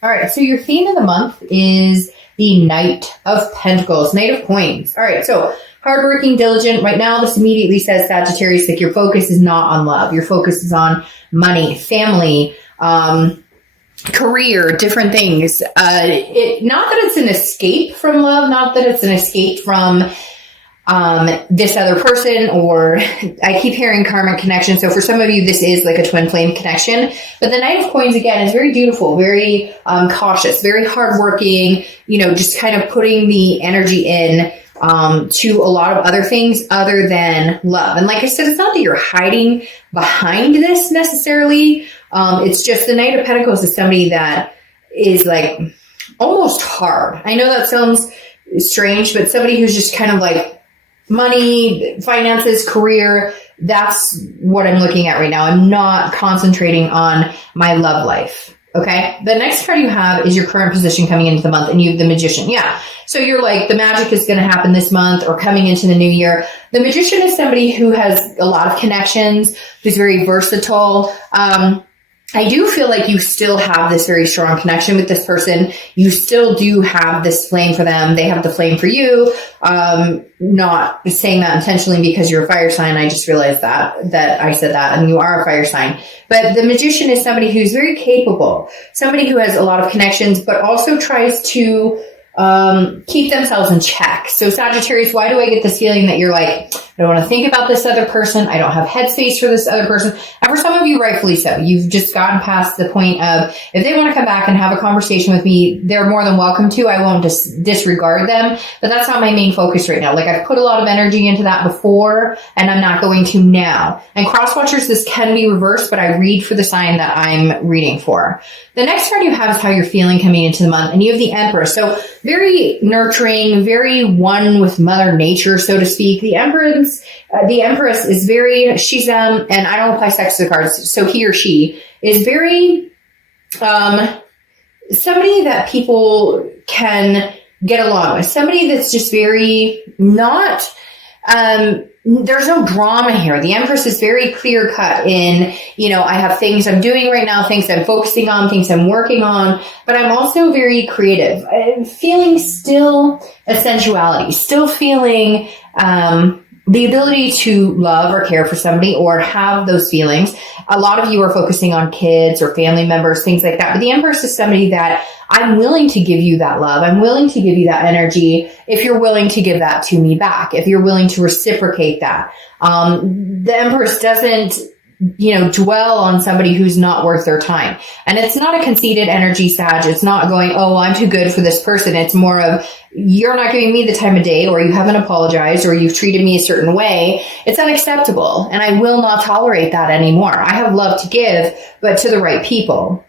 All right, so your theme of the month is the Knight of Pentacles, Knight of Coins. All right, so hardworking, diligent. Right now, this immediately says, Sagittarius, like your focus is not on love. Your focus is on money, family, career, different things. Not that it's an escape from love, not that it's an escape from this other person, or I keep hearing karmic connection. So for some of you, this is like a twin flame connection. But the Knight of Coins, again, is very dutiful, very cautious, very hardworking, just kind of putting the energy in to a lot of other things other than love. And like I said, it's not that you're hiding behind this necessarily. It's just the Knight of Pentacles is somebody that is like almost hard. I know that sounds strange, but somebody who's just kind of like money, finances, career, that's what I'm looking at right now. I'm not concentrating on my love life. Okay. The next card you have is your current position coming into the month, and you have the Magician. Yeah. So you're like, the magic is going to happen this month or coming into the new year. The Magician is somebody who has a lot of connections, who's very versatile. I do feel like you still have this very strong connection with this person. You still do have this flame for them. They have the flame for you. Not saying that intentionally because you're a fire sign. I just realized that I said that, and you are a fire sign. But the Magician is somebody who's very capable, somebody who has a lot of connections, but also tries to keep themselves in check. So Sagittarius, why do I get this feeling that you're like, I don't want to think about this other person. I don't have headspace for this other person. And for some of you, rightfully so. You've just gotten past the point of, if they want to come back and have a conversation with me, they're more than welcome to. I won't disregard them, but that's not my main focus right now. Like, I've put a lot of energy into that before, and I'm not going to now. And cross watchers, this can be reversed, but I read for the sign that I'm reading for. The next card you have is how you're feeling coming into the month, and you have the Empress. So very nurturing, very one with Mother Nature, so to speak. The Empress is very, she's, and I don't apply sex to the cards, so he or she is very, somebody that people can get along with. Somebody that's just very not, there's no drama here. The Empress is very clear cut in, I have things I'm doing right now, things I'm focusing on, things I'm working on, but I'm also very creative. I'm feeling still a sensuality, still feeling, the ability to love or care for somebody or have those feelings. A lot of you are focusing on kids or family members, things like that. But the Empress is somebody that I'm willing to give you that love. I'm willing to give you that energy if you're willing to give that to me back, if you're willing to reciprocate that. The Empress doesn't, dwell on somebody who's not worth their time. And it's not a conceited energy, Sag. It's not going, oh, I'm too good for this person. It's more of, you're not giving me the time of day, or you haven't apologized, or you've treated me a certain way. It's unacceptable. And I will not tolerate that anymore. I have love to give, but to the right people.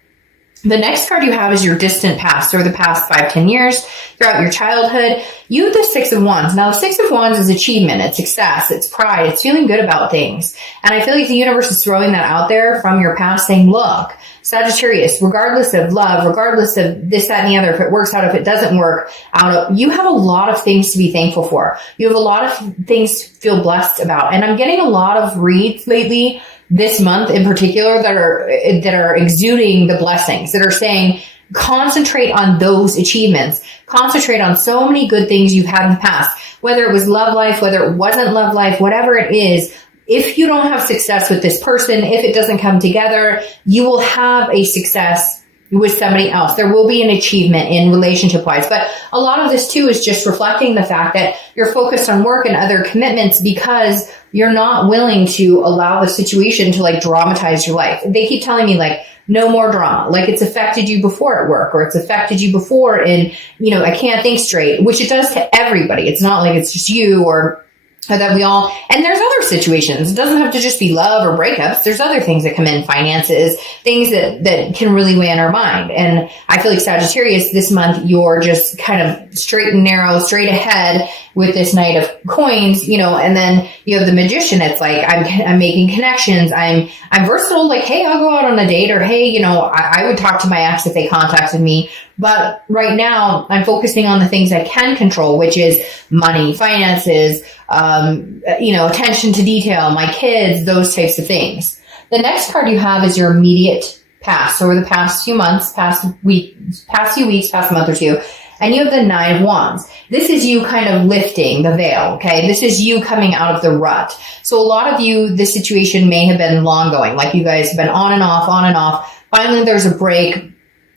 The next card you have is your distant past, or the past 5-10 years throughout your childhood. You have the Six of Wands. Now, the Six of Wands is achievement, it's success, it's pride, it's feeling good about things. And I feel like the universe is throwing that out there from your past, saying, look, Sagittarius, regardless of love, regardless of this, that, and the other, if it works out, if it doesn't work out, you have a lot of things to be thankful for. You have a lot of things to feel blessed about. And I'm getting a lot of reads lately, this month in particular, that are exuding the blessings, that are saying, concentrate on those achievements. Concentrate on so many good things you've had in the past, whether it was love life, whether it wasn't love life, whatever it is. If you don't have success with this person, if it doesn't come together, you will have a success with somebody else. There will be an achievement in relationship wise. But a lot of this too is just reflecting the fact that you're focused on work and other commitments because you're not willing to allow the situation to like dramatize your life. They keep telling me like, no more drama. Like, it's affected you before at work, or it's affected you before in, I can't think straight, which it does to everybody. It's not like it's just you or that we all, and there's other situations. It doesn't have to just be love or breakups. There's other things that come in, finances, things that can really weigh on our mind. And I feel like Sagittarius, this month, you're just kind of straight and narrow, straight ahead with this Knight of Coins, and then you have the Magician. It's like, I'm making connections. I'm versatile. Like, hey, I'll go out on a date, or hey, I would talk to my ex if they contacted me. But right now I'm focusing on the things I can control, which is money, finances, attention to detail, my kids, those types of things. The next card you have is your immediate past, over the past few months, past few weeks, past month or two. And you have the Nine of Wands. This is you kind of lifting the veil, okay? This is you coming out of the rut. So a lot of you, this situation may have been long going. Like you guys have been on and off, on and off. Finally, there's a break.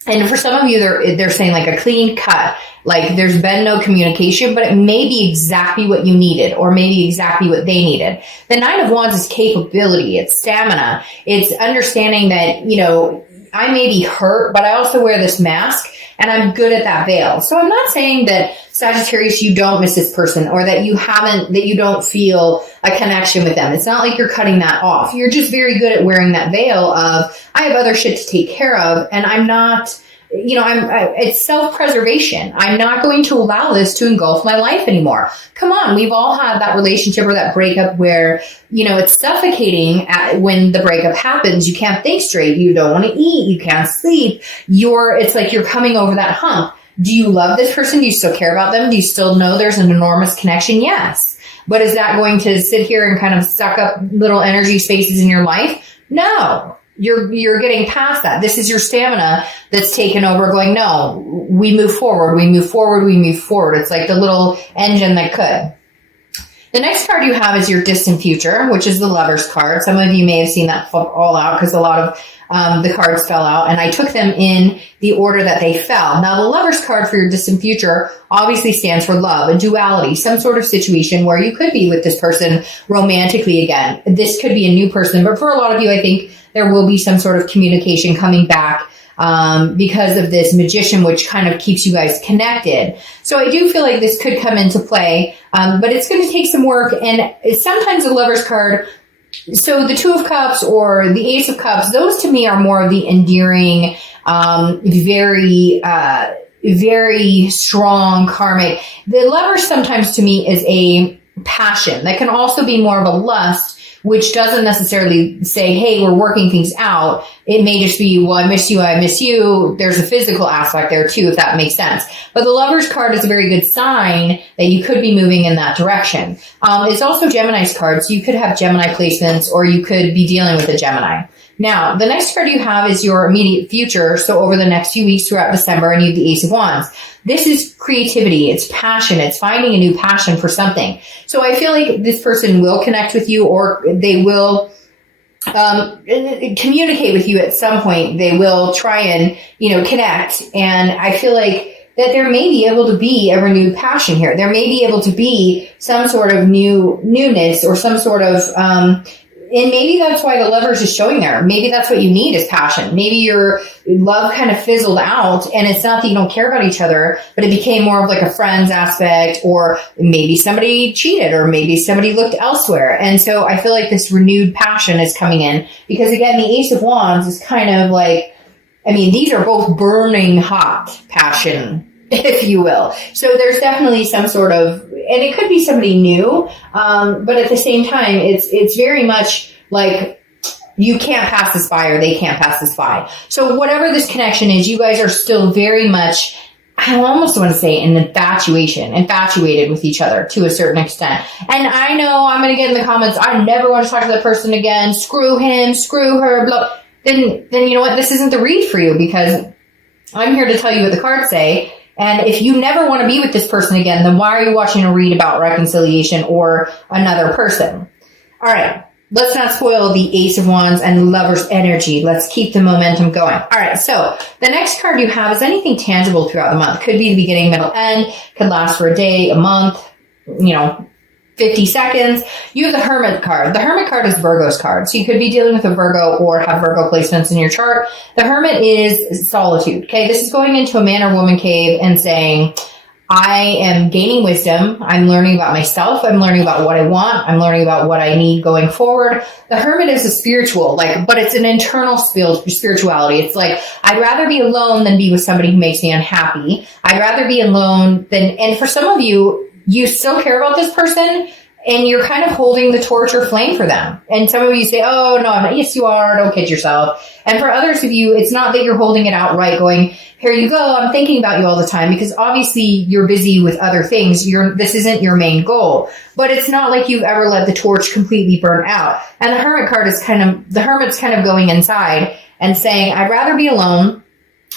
And for some of you, they're saying like a clean cut. Like there's been no communication, but it may be exactly what you needed or maybe exactly what they needed. The Nine of Wands is capability. It's stamina. It's understanding that, you know, I may be hurt, but I also wear this mask and I'm good at that veil. So I'm not saying that Sagittarius, you don't miss this person or that you don't feel a connection with them. It's not like you're cutting that off. You're just very good at wearing that veil of, I have other shit to take care of and I'm not, you know, it's self-preservation. I'm not going to allow this to engulf my life anymore. Come on. We've all had that relationship or that breakup where, you know, it's suffocating when the breakup happens. You can't think straight. You don't want to eat. You can't sleep. It's like you're coming over that hump. Do you love this person? Do you still care about them? Do you still know there's an enormous connection? Yes. But is that going to sit here and kind of suck up little energy spaces in your life? No. You're getting past that. This is your stamina that's taken over going, no, we move forward, we move forward, we move forward. It's like the little engine that could. The next card you have is your distant future, which is the Lover's card. Some of you may have seen that flip all out because a lot of the cards fell out and I took them in the order that they fell. Now the Lover's card for your distant future obviously stands for love, a duality, some sort of situation where you could be with this person romantically again. This could be a new person, but for a lot of you, I think there will be some sort of communication coming back because of this Magician, which kind of keeps you guys connected. So I do feel like this could come into play, but it's going to take some work. And sometimes the Lover's card, so the Two of Cups or the Ace of Cups, those to me are more of the endearing, very strong karmic. The Lovers sometimes to me is a passion that can also be more of a lust, which doesn't necessarily say, hey, we're working things out. It may just be, well, I miss you, I miss you. There's a physical aspect there too, if that makes sense. But the Lover's card is a very good sign that you could be moving in that direction. It's also Gemini's card, so you could have Gemini placements or you could be dealing with a Gemini. Now, the next card you have is your immediate future. So over the next few weeks throughout December, and you have the Ace of Wands. This is creativity. It's passion. It's finding a new passion for something. So I feel like this person will connect with you or they will communicate with you at some point. They will try and, you know, connect. And I feel like that there may be able to be a renewed passion here. There may be able to be some sort of newness or some sort of, and maybe that's why the Lovers is showing there. Maybe that's what you need is passion. Maybe your love kind of fizzled out and it's not that you don't care about each other, but it became more of like a friends aspect, or maybe somebody cheated or maybe somebody looked elsewhere. And so I feel like this renewed passion is coming in because again, the Ace of Wands is kind of like, I mean, these are both burning hot passion, if you will. So there's definitely some sort of, and it could be somebody new, but at the same time, it's very much like you can't pass this by or they can't pass this by. So whatever this connection is, you guys are still very much, I almost want to say infatuated with each other to a certain extent. And I know I'm going to get in the comments, I never want to talk to that person again, screw him, screw her, blah. Then you know what? This isn't the read for you because I'm here to tell you what the cards say. And if you never want to be with this person again, then why are you watching a read about reconciliation or another person? All right. Let's not spoil the Ace of Wands and the Lover's energy. Let's keep the momentum going. All right. So the next card you have is anything tangible throughout the month. Could be the beginning, middle, end. Could last for a day, a month, 50 seconds. You have the Hermit card. The Hermit card is Virgo's card. So you could be dealing with a Virgo or have Virgo placements in your chart. The Hermit is solitude. Okay. This is going into a man or woman cave and saying, I am gaining wisdom. I'm learning about myself. I'm learning about what I want. I'm learning about what I need going forward. The Hermit is a spiritual, but it's an internal spirituality. It's like, I'd rather be alone than be with somebody who makes me unhappy. I'd rather be alone than, and for some of you, you still care about this person and you're kind of holding the torch or flame for them. And some of you say, oh, no, I'm not. Yes, you are. Don't kid yourself. And for others of you, it's not that you're holding it outright going, here you go. I'm thinking about you all the time because obviously you're busy with other things. This isn't your main goal, but it's not like you've ever let the torch completely burn out. And the Hermit card is the Hermit's kind of going inside and saying, I'd rather be alone.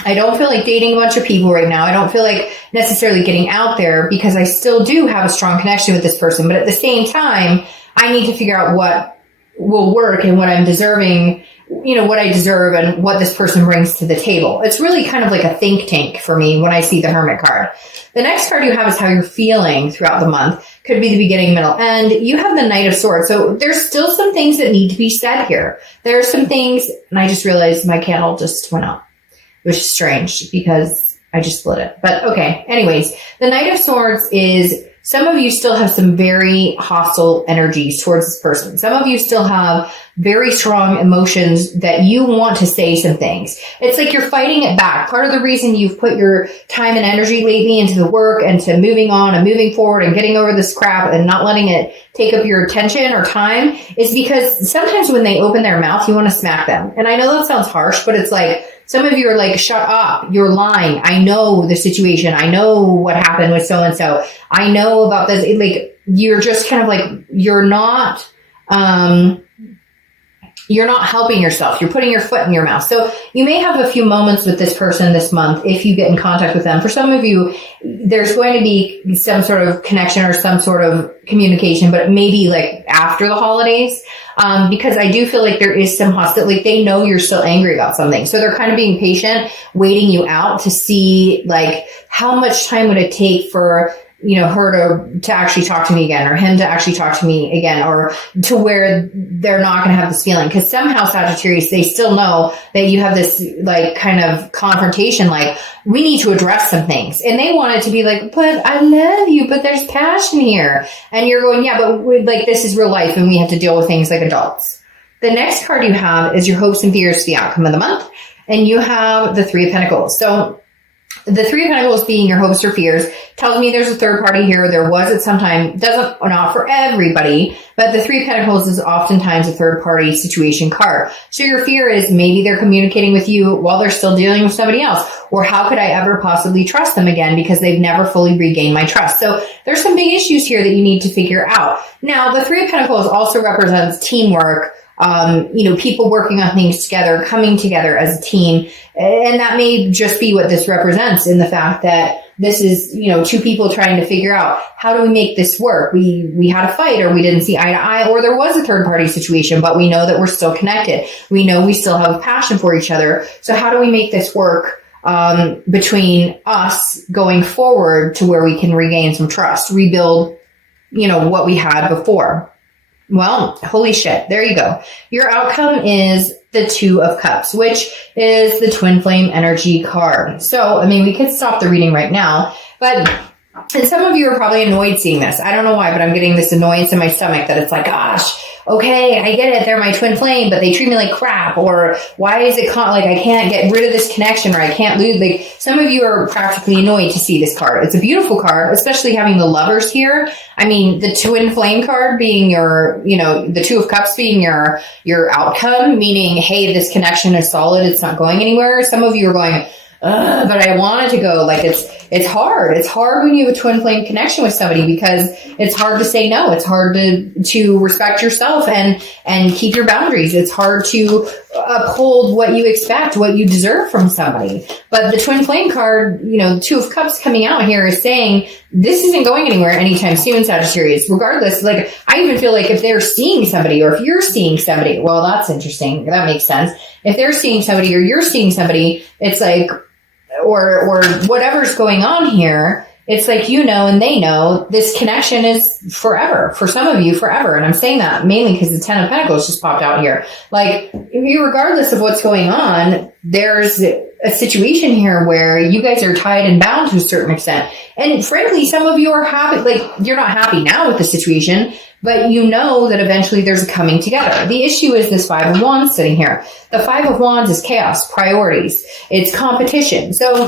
I don't feel like dating a bunch of people right now. I don't feel like necessarily getting out there because I still do have a strong connection with this person. But at the same time, I need to figure out what will work and what I'm deserving, what I deserve and what this person brings to the table. It's really kind of like a think tank for me when I see the Hermit card. The next card you have is how you're feeling throughout the month. Could be the beginning, middle, end. You have the Knight of Swords. So there's still some things that need to be said here. There are some things, and I just realized my candle just went out, which is strange because I just split it. But okay, anyways, the Knight of Swords is, some of you still have some very hostile energies towards this person. Some of you still have very strong emotions that you want to say some things. It's like you're fighting it back. Part of the reason you've put your time and energy lately into the work and to moving on and moving forward and getting over this crap and not letting it take up your attention or time is because sometimes when they open their mouth, you want to smack them. And I know that sounds harsh, but it's like, some of you are like, shut up, you're lying. I know the situation. I know what happened with so-and-so. I know about this. Like, you're just kind of like, you're not helping yourself. You're putting your foot in your mouth. So you may have a few moments with this person this month if you get in contact with them. For some of you, there's going to be some sort of connection or some sort of communication, but maybe like after the holidays. Because I do feel like there is some hostility. Like they know you're still angry about something. So they're kind of being patient, waiting you out to see like how much time would it take for, her to actually talk to me again, or him to actually talk to me again, or to where they're not going to have this feeling. Because somehow Sagittarius, they still know that you have this like kind of confrontation, like we need to address some things. And they want it to be like, but I love you, but there's passion here. And you're going, yeah, but like this is real life and we have to deal with things like adults. The next card you have is your hopes and fears for the outcome of the month. And you have the Three of Pentacles. So the Three of Pentacles being your hopes or fears tells me there's a third party here. There was at some time, not for everybody, but the Three of Pentacles is oftentimes a third party situation card. So your fear is maybe they're communicating with you while they're still dealing with somebody else. Or how could I ever possibly trust them again because they've never fully regained my trust? So there's some big issues here that you need to figure out. Now, the Three of Pentacles also represents teamwork. People working on things together, coming together as a team. And that may just be what this represents in the fact that this is, two people trying to figure out how do we make this work? We had a fight or we didn't see eye to eye or there was a third party situation, but we know that we're still connected. We know we still have a passion for each other. So how do we make this work between us going forward to where we can regain some trust, rebuild, what we had before? Well, holy shit. There you go. Your outcome is the Two of Cups, which is the twin flame energy card. So, we could stop the reading right now, but and some of you are probably annoyed seeing this. I don't know why, but I'm getting this annoyance in my stomach that it's like, gosh, okay, I get it. They're my twin flame, but they treat me like crap. Or why is it like I can't get rid of this connection or I can't lose? Like some of you are practically annoyed to see this card. It's a beautiful card, especially having the Lovers here. The twin flame card being your, the Two of Cups being your outcome, meaning, hey, this connection is solid. It's not going anywhere. Some of you are going, but I want it to go. Like it's hard. It's hard when you have a twin flame connection with somebody because it's hard to say no. It's hard to respect yourself and keep your boundaries. It's hard to uphold what you expect, what you deserve from somebody. But the twin flame card, Two of Cups coming out here is saying this isn't going anywhere anytime soon, Sagittarius. Regardless, like I even feel like if they're seeing somebody or if you're seeing somebody, well, that's interesting. That makes sense. If they're seeing somebody or you're seeing somebody, it's like, or whatever's going on here, it's like, and they know this connection is forever. For some of you, forever. And I'm saying that mainly because the Ten of Pentacles just popped out here. Like, regardless of what's going on, there's a situation here where you guys are tied and bound to a certain extent. And frankly, some of you are happy, like, you're not happy now with the situation, but you know that eventually there's a coming together. The issue is this Five of Wands sitting here. The Five of Wands is chaos, priorities. It's competition. So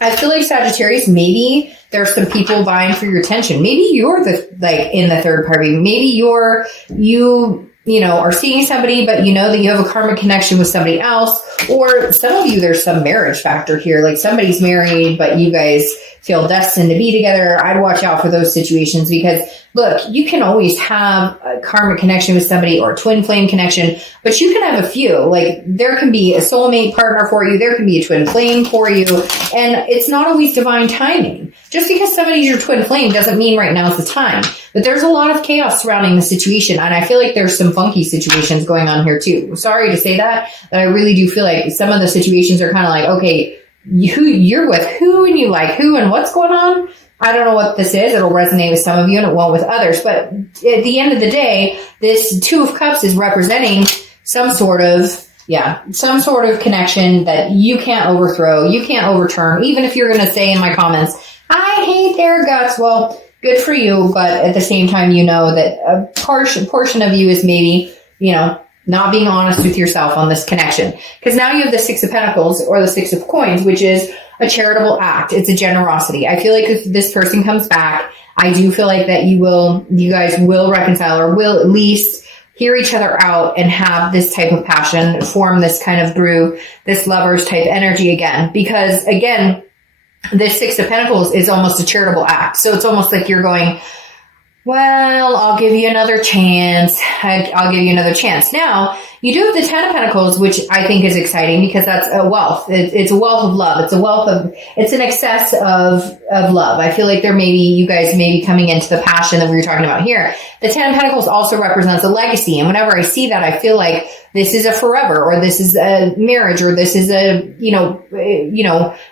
I feel like Sagittarius, maybe there's some people vying for your attention. Maybe you're in the third party. Maybe you are seeing somebody, but you know that you have a karmic connection with somebody else, or some of you, there's some marriage factor here, like somebody's married, but you guys feel destined to be together. I'd watch out for those situations because look, you can always have a karmic connection with somebody or a twin flame connection, but you can have a few. Like there can be a soulmate partner for you. There can be a twin flame for you. And it's not always divine timing. Just because somebody's your twin flame doesn't mean right now is the time. But there's a lot of chaos surrounding the situation. And I feel like there's some funky situations going on here too. Sorry to say that, but I really do feel like some of the situations are kind of like, okay, you're with who and you like who and what's going on. I don't know what this is. It'll resonate with some of you and it won't with others. But at the end of the day, this Two of Cups is representing some sort of connection that you can't overthrow. You can't overturn. Even if you're going to say in my comments, I hate their guts. Well, good for you. But at the same time, you know that a portion of you is maybe, not being honest with yourself on this connection. Because now you have the Six of Pentacles or the Six of Coins, which is a charitable act. It's a generosity. I feel like if this person comes back, I do feel like that you guys will reconcile or will at least hear each other out and have this type of passion, form this kind of groove, this lovers type energy again. Because again, this Six of Pentacles is almost a charitable act. So it's almost like you're going, well, I'll give you another chance. I'll give you another chance. Now, you do have the Ten of Pentacles, which I think is exciting because that's a wealth. It's a wealth of love. It's an excess of love. I feel like you guys may be coming into the passion that we were talking about here. The Ten of Pentacles also represents a legacy. And whenever I see that, I feel like this is a forever, or this is a marriage, or this is a,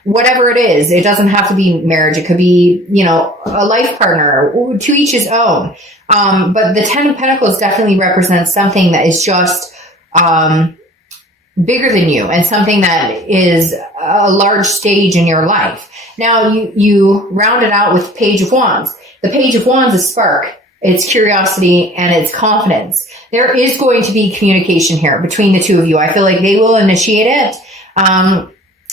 whatever it is. It doesn't have to be marriage. It could be, a life partner, to each his own. But the Ten of Pentacles definitely represents something that is just, bigger than you and something that is a large stage in your life. Now you round it out with Page of Wands. The Page of Wands is spark. It's curiosity and it's confidence. There is going to be communication here between the two of you. I feel like they will initiate it.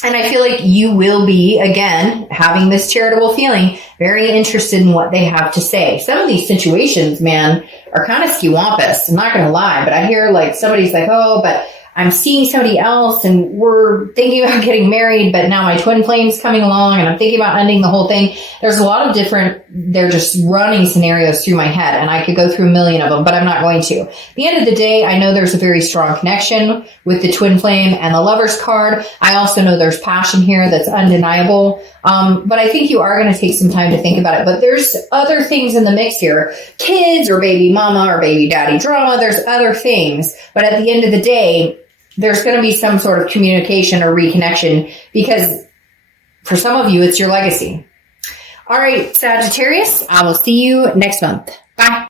And I feel like you will be, again, having this charitable feeling, very interested in what they have to say. Some of these situations, man, are kind of skewampus. I'm not going to lie, but I hear like somebody's like, oh, but I'm seeing somebody else and we're thinking about getting married, but now my twin flame's coming along and I'm thinking about ending the whole thing. There's a lot of they're just running scenarios through my head and I could go through a million of them, but I'm not going to. At the end of the day, I know there's a very strong connection with the twin flame and the Lover's card. I also know there's passion here that's undeniable. But I think you are going to take some time to think about it. But there's other things in the mix here. Kids or baby mama or baby daddy drama. There's other things. But at the end of the day, there's going to be some sort of communication or reconnection because for some of you, it's your legacy. All right, Sagittarius, I will see you next month. Bye.